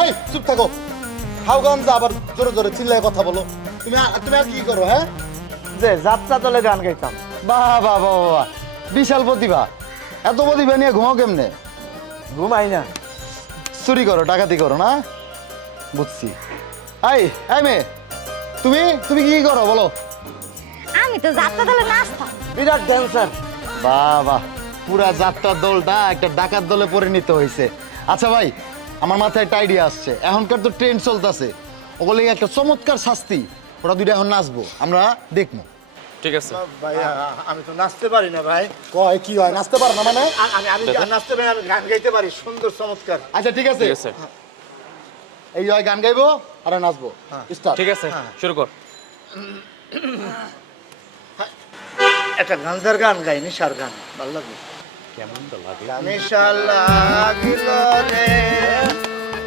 হেই চুপ থাকো। খাওগঞ্জে আবার জোরে জোরে চিল্লায় কথা বলো। তুমি তুমি আর কি করো? হ্যাঁ, যে যাত্রা দলে গান গাইতাম। বাহ বাহ বাহ বাহ, বিশাল প্রতিভা। এত প্রতিভা নিয়ে ঘুমাও কেমনে? ঘুমাই না। চুরি করো, ডাকাতি করো না? বুঝছি। এই এই মেয়ে, তুমি তুমি কি করো বলো? আমি তো যাত্রা দলে নাচতাম। বিরাট ড্যান্সার। বাহ বাহ, পুরা যাত্রার দলটা একটা ডাকাত দলে পরিণত হয়েছে। আচ্ছা ভাই, আমার মাথায় একটা আইডিয়া আসছে। এখনকার তো ট্রেন্ড চলতেছে, ওগুলো একটা চমৎকার শাস্তি। ওরা দুইটা এখন নাচবো, আমরা দেখবো। ঠিক আছে ভাই আমি তো নাচতে পারি না ভাই। কয় কি হয়, নাচতে পারো না মানে? আমি নাচতে পারি না, আমি গান গাইতে পারি সুন্দর চমৎকার। আচ্ছা ঠিক আছে, ঠিক আছে এই হয় গান গাইবো আর নাচবো। স্টার্ট। ঠিক আছে শুরু কর। একটা গানজার গান গাই, নিশার গান ভালো লাগবে। কেমন তো লাগে? নেশা লাগিল রে